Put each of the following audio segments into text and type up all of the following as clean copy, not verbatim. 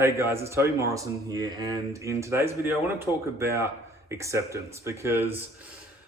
Hey guys, it's Toby Morrison here, and in today's video I want to talk about acceptance, because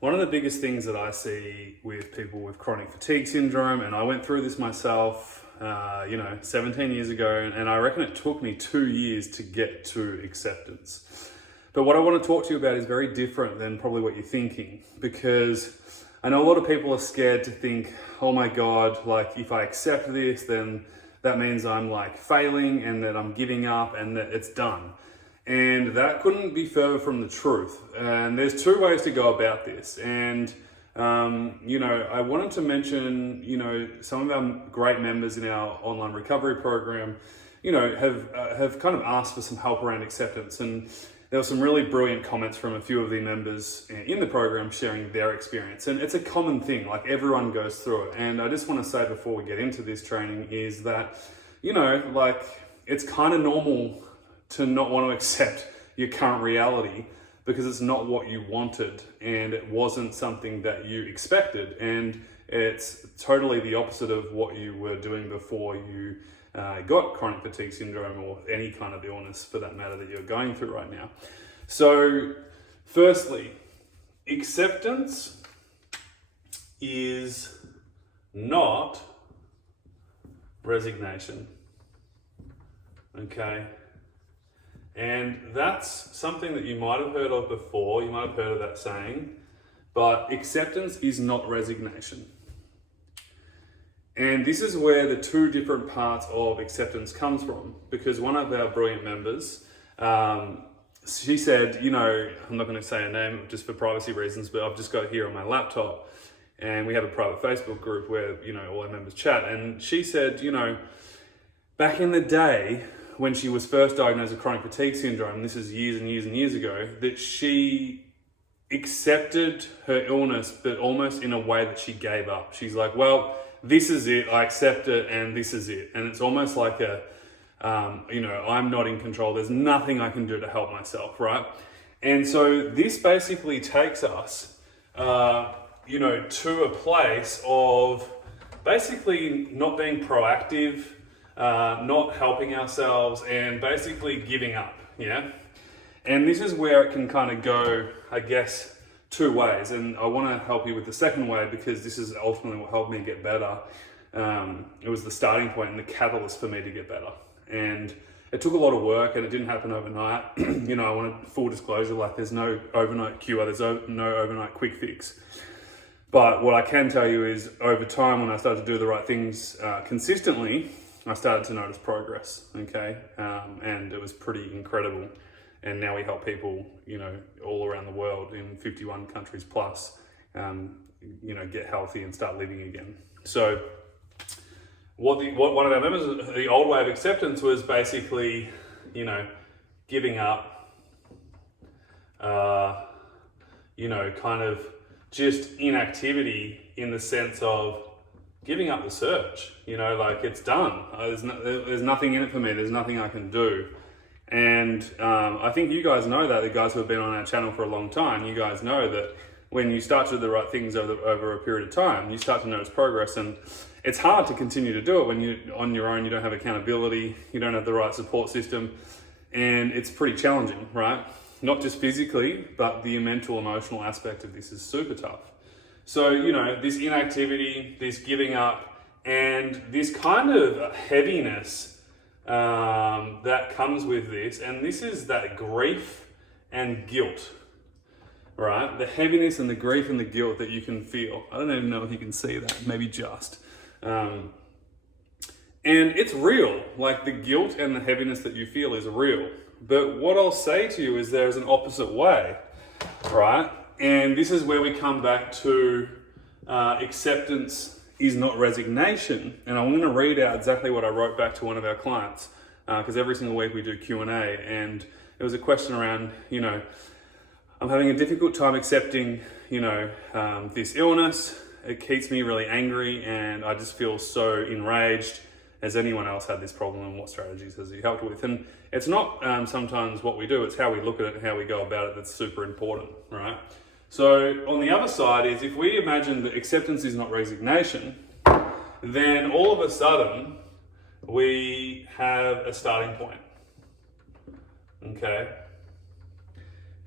one of the biggest things that I see with people with chronic fatigue syndrome, and I went through this myself 17 years ago, and I reckon it took me 2 years to get to acceptance. But what I want to talk to you about is very different than probably what you're thinking, because I know a lot of people are scared to think, oh my God, like if I accept this, then that means I'm like failing and that I'm giving up and that it's done. And that couldn't be further from the truth. And there's two ways to go about this. And, I wanted to mention, some of our great members in our online recovery program, have kind of asked for some help around acceptance. And there were some really brilliant comments from a few of the members in the program sharing their experience. And it's a common thing, like everyone goes through it. And I just want to say before we get into this training is that, it's kind of normal to not want to accept your current reality because it's not what you wanted and it wasn't something that you expected. And it's totally the opposite of what you were doing before you got chronic fatigue syndrome or any kind of illness for that matter that you're going through right now. So firstly, acceptance is not resignation, okay? And that's something that you might have heard of before, you might have heard of that saying, but acceptance is not resignation. And this is where the two different parts of acceptance comes from, because one of our brilliant members, she said, I'm not going to say her name just for privacy reasons, but I've just got it here on my laptop, and we have a private Facebook group where, all our members chat. And she said, back in the day when she was first diagnosed with chronic fatigue syndrome, this is years and years and years ago, that she accepted her illness, but almost in a way that she gave up. She's like, well, this is it, I accept it, and this is it. And it's almost like I'm not in control. There's nothing I can do to help myself, right? And so this basically takes us, to a place of basically not being proactive, not helping ourselves, and basically giving up, yeah? And this is where it can kind of go, I guess, two ways, and I want to help you with the second way because this is ultimately what helped me get better. It was the starting point and the catalyst for me to get better, and it took a lot of work and it didn't happen overnight. I wanted full disclosure, like there's no overnight cure, there's no overnight quick fix. But what I can tell you is over time, when I started to do the right things consistently, I started to notice progress, okay? And it was pretty incredible. And now we help people, all around the world in 51 countries plus, get healthy and start living again. So what one of our members, the old way of acceptance was basically, giving up, kind of just inactivity in the sense of giving up the search, like it's done. There's nothing in it for me. There's nothing I can do. And I think you guys know that, the guys who have been on our channel for a long time, you guys know that when you start to do the right things over a period of time, you start to notice progress. And it's hard to continue to do it when you're on your own, you don't have accountability, you don't have the right support system, and it's pretty challenging, right? Not just physically, but the mental, emotional aspect of this is super tough. So, this inactivity, this giving up, and this kind of heaviness that comes with this, and this is that grief and guilt, right? The heaviness and the grief and the guilt that you can feel. I don't even know if you can see that, maybe just. And it's real, like the guilt and the heaviness that you feel is real. But what I'll say to you is there's an opposite way, right? And this is where we come back to acceptance is not resignation. And I'm going to read out exactly what I wrote back to one of our clients, because every single week we do Q&A, and it was a question around, I'm having a difficult time accepting, this illness. It keeps me really angry and I just feel so enraged. Has anyone else had this problem, and what strategies has he helped with? And it's not sometimes what we do, it's how we look at it and how we go about it that's super important, right? So on the other side is, if we imagine that acceptance is not resignation, then all of a sudden we have a starting point. Okay.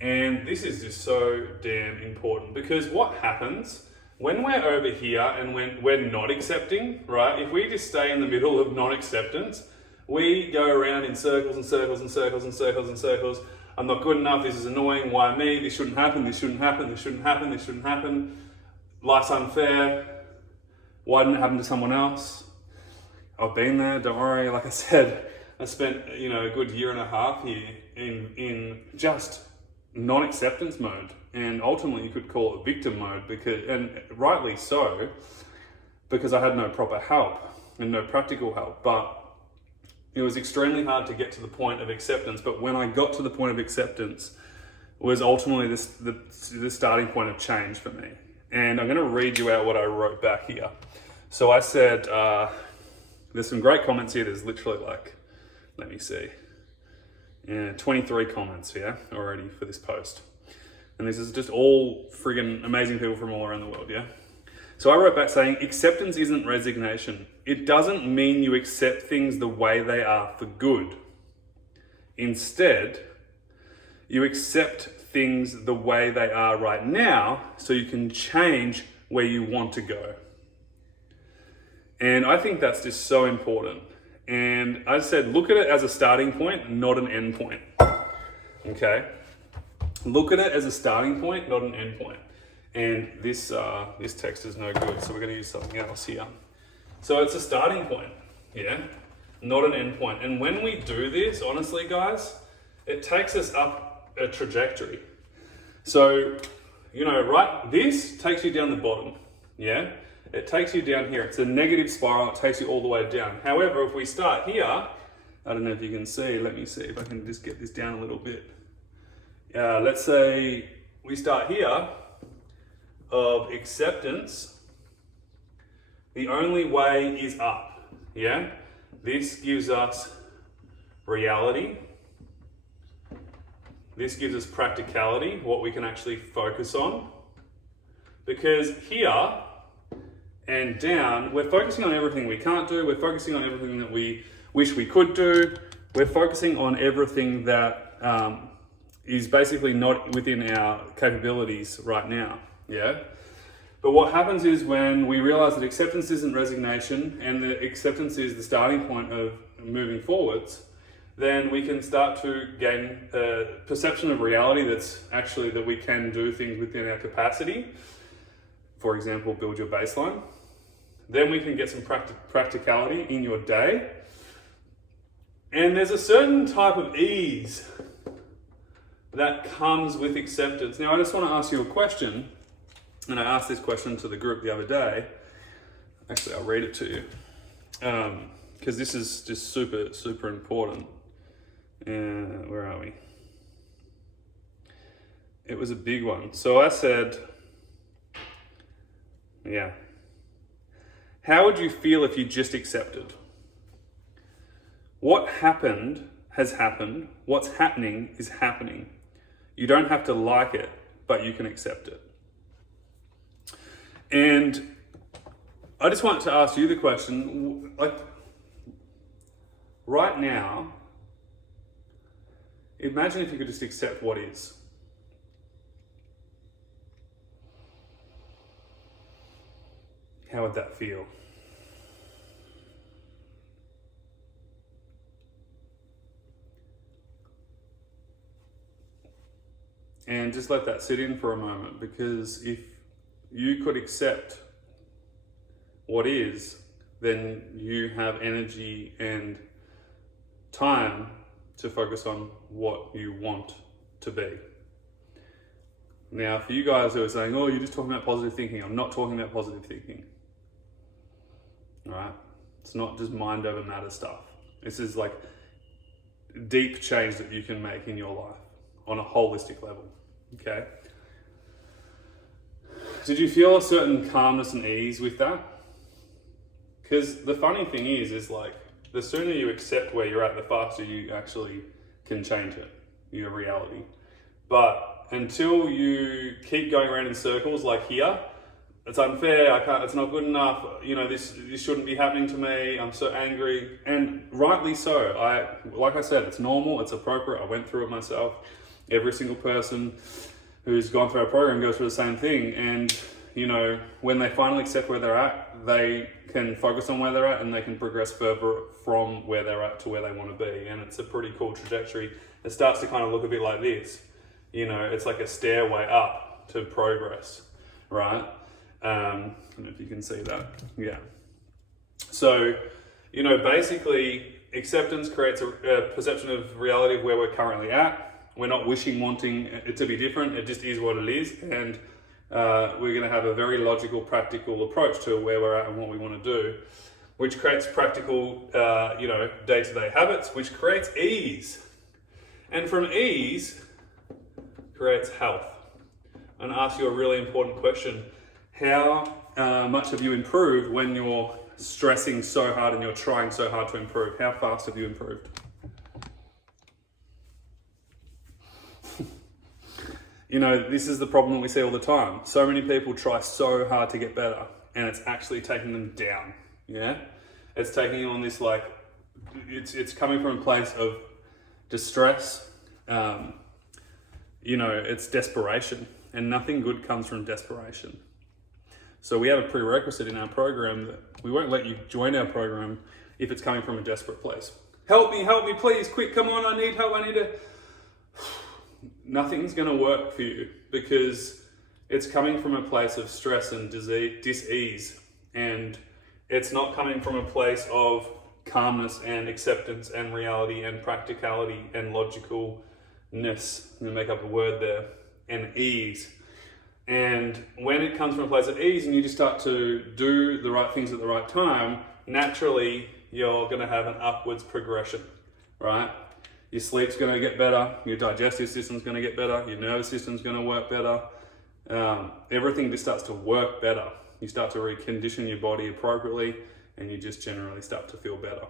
And this is just so damn important, because what happens when we're over here and when we're not accepting, right? If we just stay in the middle of non-acceptance, we go around in circles and circles and circles and circles and circles. I'm not good enough, this is annoying, why me? This shouldn't happen, this shouldn't happen, this shouldn't happen, this shouldn't happen. Life's unfair. Why didn't it happen to someone else? I've been there, don't worry. Like I said, I spent, a good year and a half here in just non-acceptance mode, and ultimately you could call it victim mode, because, and rightly so, because I had no proper help and no practical help. But it was extremely hard to get to the point of acceptance. But when I got to the point of acceptance, was ultimately the starting point of change for me. And I'm going to read you out what I wrote back here. So I said, there's some great comments here. There's literally like, let me see, 23 comments here already for this post. And this is just all friggin' amazing people from all around the world, yeah? So I wrote back saying, acceptance isn't resignation. It doesn't mean you accept things the way they are for good. Instead, you accept things the way they are right now so you can change where you want to go. And I think that's just so important. And I said, look at it as a starting point, not an end point. Okay? Look at it as a starting point, not an end point. And this text is no good, so we're going to use something else here. So it's a starting point, yeah? Not an end point. And when we do this, honestly, guys, it takes us up a trajectory. So, right, this takes you down the bottom, yeah? It takes you down here. It's a negative spiral. It takes you all the way down. However, if we start here, I don't know if you can see. Let me see if I can just get this down a little bit. Let's say we start here of acceptance. The only way is up, yeah? This gives us reality. This gives us practicality, what we can actually focus on. Because here and down, we're focusing on everything we can't do. We're focusing on everything that we wish we could do. We're focusing on everything that is basically not within our capabilities right now, yeah? But what happens is when we realize that acceptance isn't resignation and that acceptance is the starting point of moving forwards, then we can start to gain a perception of reality that's actually that we can do things within our capacity. For example, build your baseline. Then we can get some practicality in your day. And there's a certain type of ease that comes with acceptance. Now, I just want to ask you a question, and I asked this question to the group the other day. Actually, I'll read it to you, because this is just super, super important. Where are we? It was a big one. So I said, yeah. How would you feel if you just accepted? What happened has happened. What's happening is happening. You don't have to like it, but you can accept it. And I just want to ask you the question, like, right now, imagine if you could just accept what is. How would that feel? And just let that sit in for a moment, because if you could accept what is, then you have energy and time to focus on what you want to be. Now, for you guys who are saying, oh, you're just talking about positive thinking, I'm not talking about positive thinking. All right? It's not just mind over matter stuff. This is like deep change that you can make in your life on a holistic level, okay? Did you feel a certain calmness and ease with that? Because the funny thing is like, the sooner you accept where you're at, the faster you actually can change it, your reality. But until you keep going around in circles like here, it's unfair, I can't, it's not good enough, you know, this shouldn't be happening to me, I'm so angry, and rightly so. Like I said, it's normal, it's appropriate, I went through it myself. Every single person who's gone through our program goes through the same thing, and you know, when they finally accept where they're at, they can focus on where they're at and they can progress further from where they're at to where they want to be, and it's a pretty cool trajectory. It starts to kind of look a bit like this, you know, it's like a stairway up to progress, right? I don't know if you can see that. Yeah. So, you know, basically, acceptance creates a perception of reality of where we're currently at. We're not wanting it to be different. It just is what it is. And we're going to have a very logical, practical approach to where we're at and what we want to do, which creates practical, you know, day-to-day habits, which creates ease. And from ease, creates health. I'm going to ask you a really important question. How much have you improved when you're stressing so hard and you're trying so hard to improve? How fast have you improved? You know, this is the problem we see all the time. So many people try so hard to get better and it's actually taking them down, yeah? It's taking them on this, like, it's coming from a place of distress, you know, it's desperation, and nothing good comes from desperation. So we have a prerequisite in our program that we won't let you join our program if it's coming from a desperate place. Help me, please, quick, come on, I need help, I need to... Nothing's gonna work for you because it's coming from a place of stress and dis-ease, and it's not coming from a place of calmness and acceptance and reality and practicality and logicalness, I'm gonna make up a word there, and ease. And when it comes from a place of ease and you just start to do the right things at the right time, naturally you're going to have an upwards progression, right? Your sleep's going to get better, your digestive system's going to get better, your nervous system's going to work better. Everything just starts to work better. You start to recondition your body appropriately and you just generally start to feel better.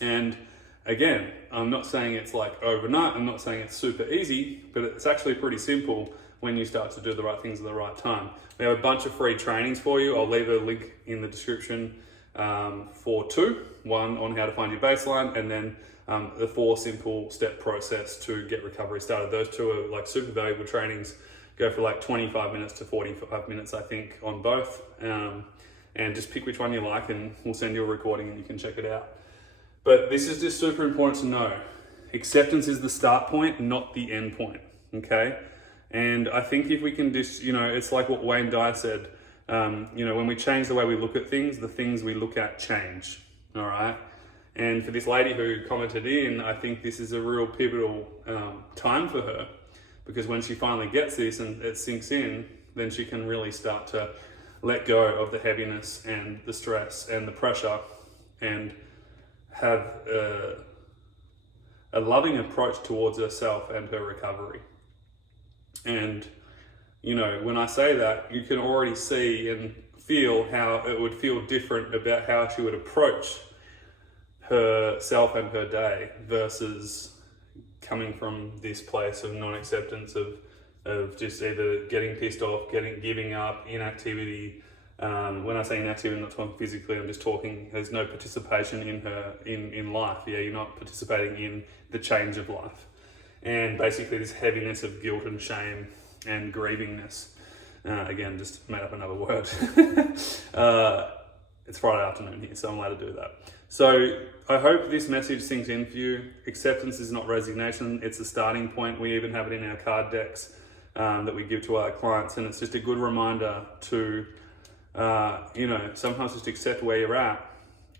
And again, I'm not saying it's like overnight, I'm not saying it's super easy, but it's actually pretty simple when you start to do the right things at the right time. We have a bunch of free trainings for you. I'll leave a link in the description for two. One on how to find your baseline, and then the 4 simple step process to get recovery started. Those two are like super valuable trainings. Go for like 25 minutes to 45 minutes, I think, on both. And just pick which one you like and we'll send you a recording and you can check it out. But this is just super important to know. Acceptance is the start point, not the end point, okay? And I think if we can just, you know, it's like what Wayne Dyer said, you know, when we change the way we look at things, the things we look at change, all right? And for this lady who commented in, I think this is a real pivotal time for her, because when she finally gets this and it sinks in, then she can really start to let go of the heaviness and the stress and the pressure and have a loving approach towards herself and her recovery. And, you know, when I say that, you can already see and feel how it would feel different about how she would approach herself and her day versus coming from this place of non-acceptance, of just either getting pissed off, giving up, inactivity. When I say inactivity, I'm not talking physically, I'm just talking, there's no participation in her, in life. Yeah, you're not participating in the change of life. And basically this heaviness of guilt and shame and grievingness. Again, just made up another word. It's Friday afternoon here, so I'm allowed to do that. So I hope this message sinks in for you. Acceptance is not resignation, it's a starting point. We even have it in our card decks that we give to our clients, and it's just a good reminder to, you know, sometimes just accept where you're at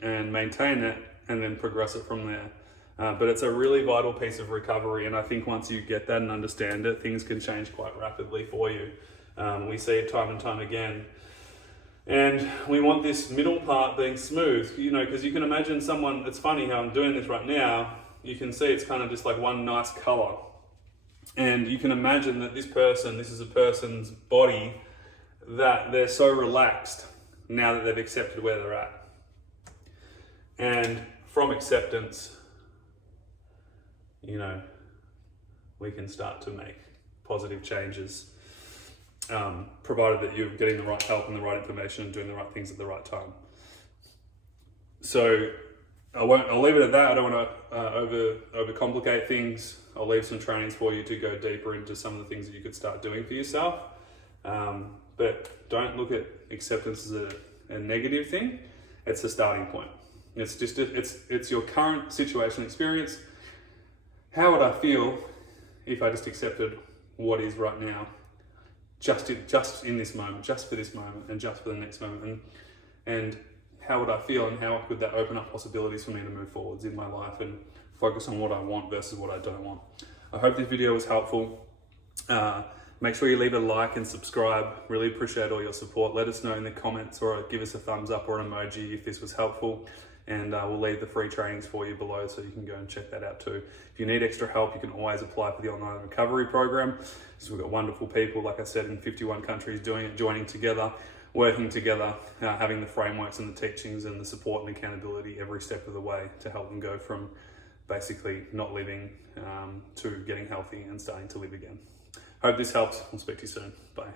and maintain it and then progress it from there. But it's a really vital piece of recovery, and I think once you get that and understand it, things can change quite rapidly for you. We see it time and time again. And we want this middle part being smooth, you know, because you can imagine someone, it's funny how I'm doing this right now, you can see it's kind of just like one nice color. And you can imagine that this is a person's body, that they're so relaxed now that they've accepted where they're at. And from acceptance, you know, we can start to make positive changes. provided that you're getting the right help and the right information and doing the right things at the right time. So I'll leave it at that. I don't want to overcomplicate things. I'll leave some trainings for you to go deeper into some of the things that you could start doing for yourself. But don't look at acceptance as a negative thing. It's a starting point. It's just it's your current situation experience. How would I feel if I just accepted what is right now, just in this moment, just for this moment, and just for the next moment, and how would I feel, and how could that open up possibilities for me to move forwards in my life and focus on what I want versus what I don't want. I hope this video was helpful. Make sure you leave a like and subscribe. Really appreciate all your support. Let us know in the comments or give us a thumbs up or an emoji if this was helpful. And we'll leave the free trainings for you below so you can go and check that out too. If you need extra help, you can always apply for the online recovery program. So we've got wonderful people, like I said, in 51 countries doing it, joining together, working together, having the frameworks and the teachings and the support and accountability every step of the way to help them go from basically not living to getting healthy and starting to live again. Hope this helps. We'll speak to you soon. Bye.